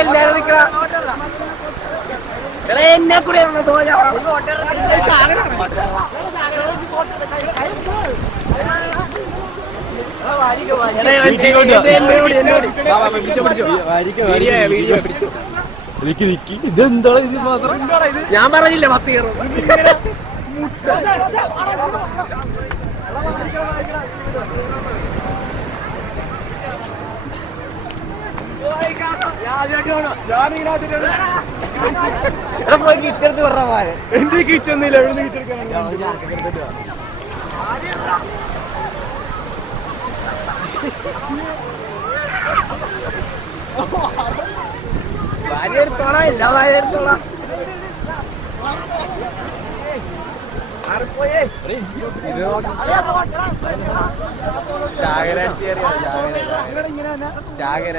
എല്ലാരും കൂടെ തോല നിക്ക് നിക്ക് ഇതെന്താ ഇത് മാത്രം ഞാൻ പറഞ്ഞില്ല പത്ത് കയറും. കിച്ചെടുത്ത് പറഞ്ഞ പോലെ എന്റെ കിച്ചൊന്നുമില്ല എവിടെ ഭാര്യ എടുത്തോളാം എല്ലാ ഭാര്യ എടുത്തോളാം ആറിപ്പോയേ ചാകര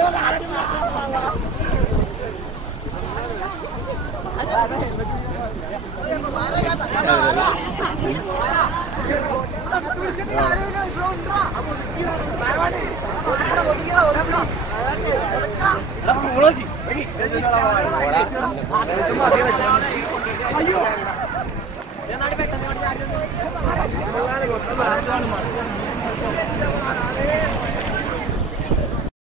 നിൽക്കട്ടെ വെ- വെ- വെറുതെ പിടിച്ചിട്ടുണ്ടെന്നാ മതി ആ